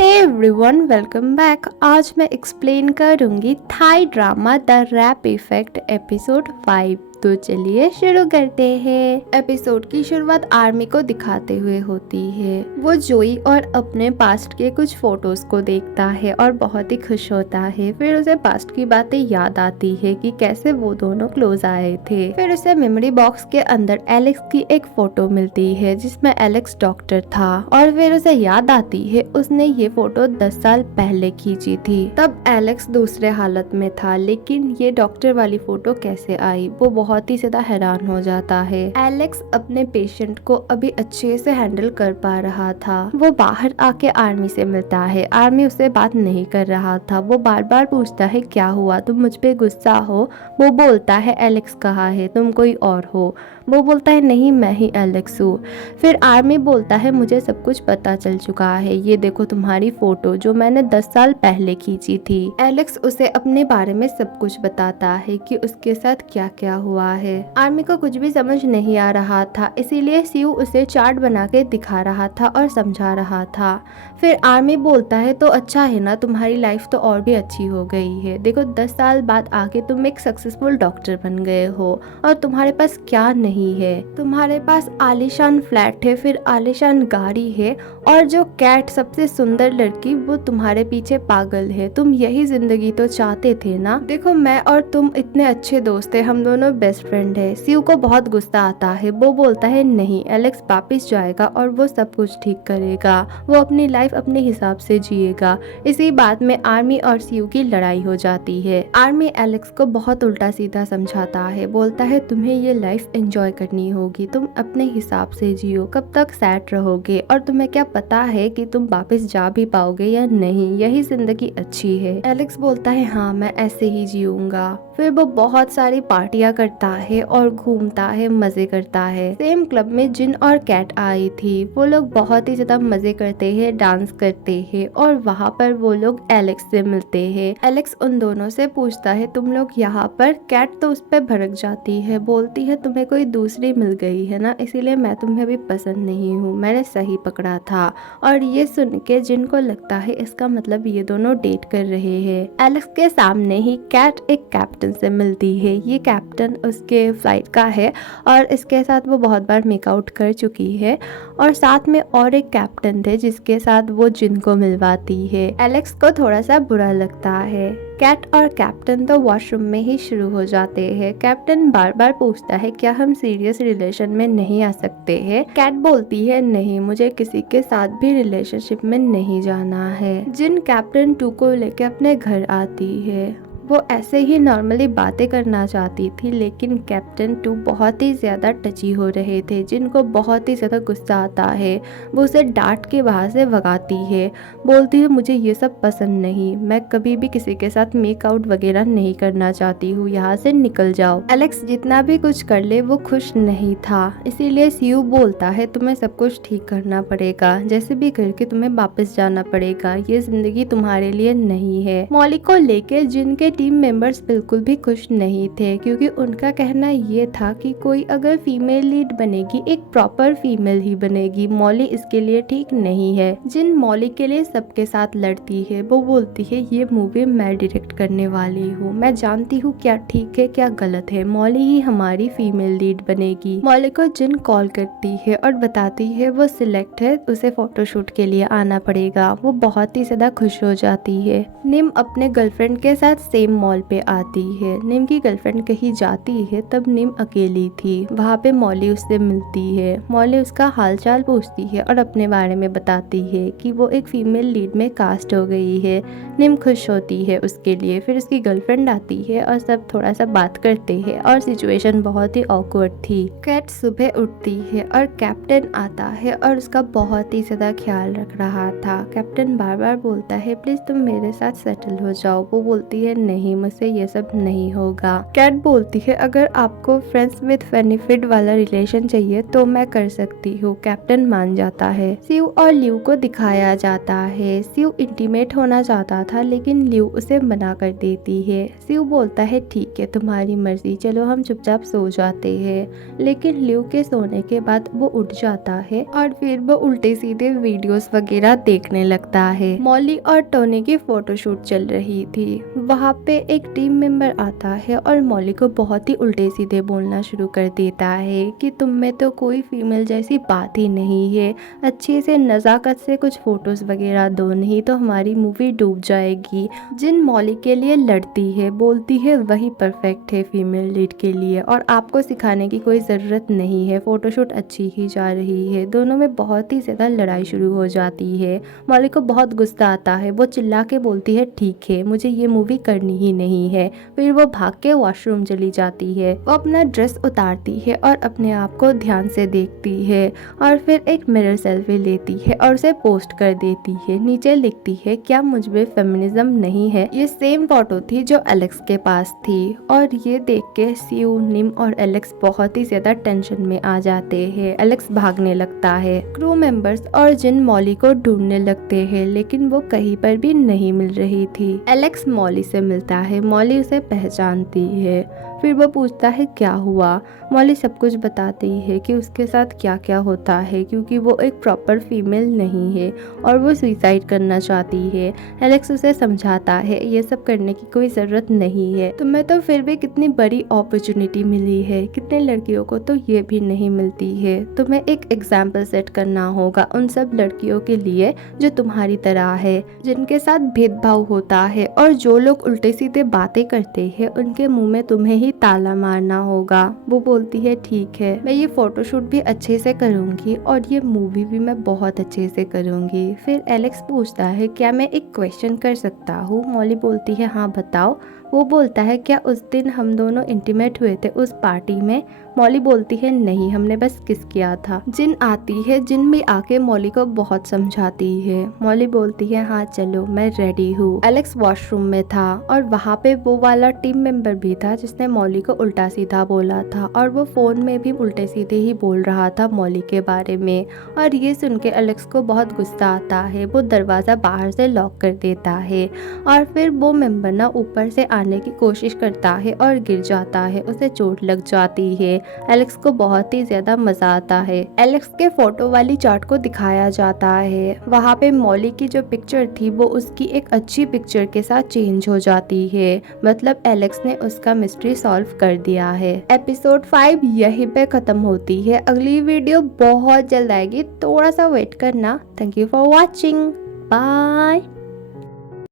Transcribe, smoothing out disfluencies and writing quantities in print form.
Hey everyone, welcome back. आज मैं explain करूंगी Thai drama the warp effect episode 5। तो चलिए शुरू करते हैं। एपिसोड की शुरुआत आर्मी को दिखाते हुए होती है। वो जोई और अपने पास्ट के कुछ फोटोज को देखता है और बहुत ही खुश होता है। फिर उसे पास्ट की बातें याद आती है कि कैसे वो दोनों क्लोज आए थे। फिर उसे मेमोरी बॉक्स के अंदर एलेक्स की एक फोटो मिलती है जिसमें एलेक्स डॉक्टर था और फिर उसे याद आती है उसने ये फोटो 10 साल पहले खींची थी। तब एलेक्स दूसरे हालत में था, लेकिन ये डॉक्टर वाली फोटो कैसे आई वो बहुत ही ज्यादा हैरान हो जाता है। एलेक्स अपने पेशेंट को अभी अच्छे से हैंडल कर पा रहा था। वो बाहर आके आर्मी से मिलता है। आर्मी उससे बात नहीं कर रहा था। वो बार बार पूछता है क्या हुआ, तुम मुझ पे गुस्सा हो? वो बोलता है एलेक्स कहाँ है, तुम कोई और हो? वो बोलता है नहीं, मैं ही एलेक्स हूँ। फिर आर्मी बोलता है मुझे सब कुछ पता चल चुका है, ये देखो तुम्हारी फोटो जो मैंने 10 साल पहले खींची थी। एलेक्स उसे अपने बारे में सब कुछ बताता है कि उसके साथ क्या क्या हुआ है। आर्मी को कुछ भी समझ नहीं आ रहा था, इसीलिए सीयू उसे चार्ट बना के दिखा रहा था और समझा रहा था। फिर आर्मी बोलता है तो अच्छा है ना, तुम्हारी लाइफ तो और भी अच्छी हो गई है। देखो 10 साल बाद आके तुम एक सक्सेसफुल डॉक्टर बन गए हो और तुम्हारे पास क्या नहीं है। तुम्हारे पास आलीशान फ्लैट है, फिर आलीशान गाड़ी है और जो कैट सबसे सुंदर लड़की वो तुम्हारे पीछे पागल है। तुम यही जिंदगी तो चाहते थे ना। देखो मैं और तुम इतने अच्छे दोस्त है, हम दोनों बेस्ट फ्रेंड है। सीयू को बहुत गुस्सा आता है। वो बोलता है नहीं, एलेक्स वापिस जाएगा और वो सब कुछ ठीक करेगा। वो अपनी लाइफ अपने हिसाब से जिएगा। इसी बात में आर्मी और सीयू की लड़ाई हो जाती है। आर्मी एलेक्स को बहुत उल्टा सीधा समझाता है। बोलता है तुम्हें ये लाइफ एंजॉय करनी होगी, तुम अपने हिसाब से जियो, कब तक सैड रहोगे और तुम्हें क्या पता है कि तुम वापस जा भी पाओगे या नहीं, यही जिंदगी अच्छी है। एलेक्स बोलता है हाँ मैं ऐसे ही जीऊंगा। फिर वो बहुत सारी पार्टियां करता है और घूमता है, मजे करता है। सेम क्लब में जिन और कैट आई थी। वो लोग बहुत ही ज्यादा मजे करते हैं, डांस करते हैं और वहाँ पर वो लोग एलेक्स से मिलते हैं। एलेक्स उन दोनों से पूछता है तुम लोग यहाँ पर? कैट तो उस पर भड़क जाती है, बोलती है तुम्हें कोई दूसरी मिल गई है ना, इसीलिए मैं तुम्हें भी पसंद नहीं हूँ, मैंने सही पकड़ा था। और ये सुन के जिनको लगता है इसका मतलब ये दोनों डेट कर रहे हैं। एलेक्स के सामने ही कैट एक कैप्टन से मिलती है। ये कैप्टन उसके फ्लाइट का है और इसके साथ वो बहुत बार मेकआउट कर चुकी है और साथ में और एक कैप्टन थे जिसके साथ वो जिन को मिलवाती है। एलेक्स को थोड़ा सा बुरा लगता है। कैट और कैप्टन तो वॉशरूम में ही शुरू हो जाते हैं। कैप्टन बार बार पूछता है क्या हम सीरियस रिलेशन में नहीं आ सकते हैं? कैट बोलती है नहीं, मुझे किसी के साथ भी रिलेशनशिप में नहीं जाना है। जिन कैप्टन 2 को लेके अपने घर आती है। वो ऐसे ही नॉर्मली बातें करना चाहती थी, लेकिन कैप्टन 2 बहुत ही ज़्यादा टची हो रहे थे जिनको बहुत ही ज़्यादा गुस्सा आता है। वो उसे डांट के वहाँ से भगाती है। बोलती है मुझे ये सब पसंद नहीं, मैं कभी भी किसी के साथ मेकआउट वगैरह नहीं करना चाहती हूँ, यहाँ से निकल जाओ। एलेक्स जितना भी कुछ कर ले वो खुश नहीं था, इसीलिए सीयू बोलता है तुम्हें सब कुछ ठीक करना पड़ेगा, जैसे भी करके तुम्हें वापस जाना पड़ेगा, ये जिंदगी तुम्हारे लिए नहीं है। मॉली को लेके जिनके टीम मेंबर्स बिल्कुल भी खुश नहीं थे, क्योंकि उनका कहना ये था कि कोई अगर फीमेल लीड बनेगी एक प्रॉपर फीमेल ही बनेगी, मॉली इसके लिए ठीक नहीं है। जिन मॉली के लिए सबके साथ लड़ती है, वो बोलती है ये मूवी मैं डायरेक्ट करने वाली हूँ, मैं जानती हूँ क्या ठीक है क्या गलत है, मॉली ही हमारी फीमेल लीड बनेगी। मॉली को जिन कॉल करती है और बताती है वो सिलेक्ट है, उसे फोटोशूट के लिए आना पड़ेगा। वो बहुत ही ज्यादा खुश हो जाती है। निम अपने गर्लफ्रेंड के साथ सेम मॉल पे आती है। निम की गर्लफ्रेंड कहीं जाती है तब निम अकेली थी। वहाँ पे मॉली उससे मिलती है। मॉली उसका हालचाल पूछती है और अपने बारे में बताती है कि वो एक फीमेल लीड में कास्ट हो गई है। निम खुश होती है उसके लिए। फिर उसकी गर्लफ्रेंड आती है और सब थोड़ा सा बात करते हैं और सिचुएशन बहुत ही ऑकवर्ड थी। कैट सुबह उठती है और कैप्टन आता है और उसका बहुत ही ज्यादा ख्याल रख रहा था। कैप्टन बार बार बोलता है प्लीज तुम मेरे साथ सेटल हो जाओ। वो बोलती है नहीं, नहीं, मुझसे ये सब नहीं होगा। कैट बोलती है अगर आपको फ्रेंड्स विद बेनिफिट वाला रिलेशन चाहिए तो मैं कर सकती हूँ। कैप्टन मान जाता है। सिव और ल्यू को दिखाया जाता है। सिव इंटीमेट होना चाहता था लेकिन ल्यू उसे मना कर देती है। सिव बोलता है ठीक है तुम्हारी मर्जी, चलो हम चुपचाप सो जाते हैं। लेकिन ल्यू के सोने के बाद वो उठ जाता है और फिर वो उल्टे सीधे वीडियोस वगैरह देखने लगता है। मॉली और टोनी की फोटोशूट चल रही थी। वहाँ पे एक टीम मेंबर आता है और मॉली को बहुत ही उल्टे सीधे बोलना शुरू कर देता है कि तुम में तो कोई फीमेल जैसी बात ही नहीं है, अच्छे से नजाकत से कुछ फोटोज वगैरह दो, नहीं तो हमारी मूवी डूब जाएगी। जिन मॉली के लिए लड़ती है, बोलती है वही परफेक्ट है फीमेल लीड के लिए और आपको सिखाने की कोई ज़रूरत नहीं है, फोटोशूट अच्छी ही जा रही है। दोनों में बहुत ही ज़्यादा लड़ाई शुरू हो जाती है। मॉली को बहुत गुस्सा आता है, वो चिल्ला के बोलती है ठीक है मुझे ये मूवी करनी ही नहीं है। फिर वो भाग के वॉशरूम चली जाती है। वो अपना ड्रेस उतारती है और अपने आप को ध्यान से देखती है और फिर एक मिरर सेल्फी लेती है और उसे पोस्ट कर देती है। नीचे लिखती है क्या मुझ में फेमिनिज्म नहीं है। ये सेम फोटो थी जो एलेक्स के पास थी और ये देख के सिव, निम और एलेक्स बहुत ही ज्यादा टेंशन में आ जाते हैं। एलेक्स भागने लगता है। क्रू मेंबर्स और जिन मॉली को ढूंढने लगते हैं लेकिन वो कहीं पर भी नहीं मिल रही थी। एलेक्स मॉली से मिलता है। मॉली उसे पहचानती है। फिर वो पूछता है क्या हुआ। मॉली सब कुछ बताती है कि उसके साथ क्या क्या होता है क्योंकि वो एक प्रॉपर फीमेल नहीं है और वो सुसाइड करना चाहती है। एलेक्स उसे समझाता है ये सब करने की कोई ज़रूरत नहीं है, तुम्हें तो फिर भी कितनी बड़ी अपॉर्चुनिटी मिली है, कितने लड़कियों को तो ये भी नहीं मिलती है। तुम्हें एक एग्जाम्पल सेट करना होगा उन सब लड़कियों के लिए जो तुम्हारी तरह है, जिनके साथ भेदभाव होता है और जो लोग उल्टे सीधे बातें करते हैं उनके मुंह में तुम्हें ही ताला मारना होगा। वो बोलती है ठीक है मैं ये फोटोशूट भी अच्छे से करूंगी और ये मूवी भी मैं बहुत अच्छे से करूंगी। फिर एलेक्स पूछता है क्या मैं एक क्वेश्चन कर सकता हूँ। मॉली बोलती है हाँ बताओ। वो बोलता है क्या उस दिन हम दोनों इंटीमेट हुए थे उस पार्टी में। मॉली बोलती है नहीं, हमने बस किस किया था। जिन आती है, जिन भी आके मॉली को बहुत समझाती है। मॉली बोलती है हाँ चलो मैं रेडी हूँ। एलेक्स वॉशरूम में था और वहाँ पे वो वाला टीम मेंबर भी था जिसने मॉली को उल्टा सीधा बोला था और वो फोन में भी उल्टे सीधे ही बोल रहा था मॉली के बारे में। और ये सुन के एलेक्स को बहुत गुस्सा आता है। वो दरवाजा बाहर से लॉक कर देता है और फिर वो मेंबर ना ऊपर से आने की कोशिश करता है और गिर जाता है, उसे चोट लग जाती है। एलेक्स को बहुत ही ज्यादा मजा आता है। एलेक्स के फोटो वाली चार्ट को दिखाया जाता है। वहाँ पे मॉली की जो पिक्चर थी वो उसकी एक अच्छी पिक्चर के साथ चेंज हो जाती है। मतलब एलेक्स ने उसका मिस्ट्री सॉल्व कर दिया है। एपिसोड 5 यहीं पे खत्म होती है। अगली वीडियो बहुत जल्द आएगी, थोड़ा सा वेट करना। Thank you for watching, bye.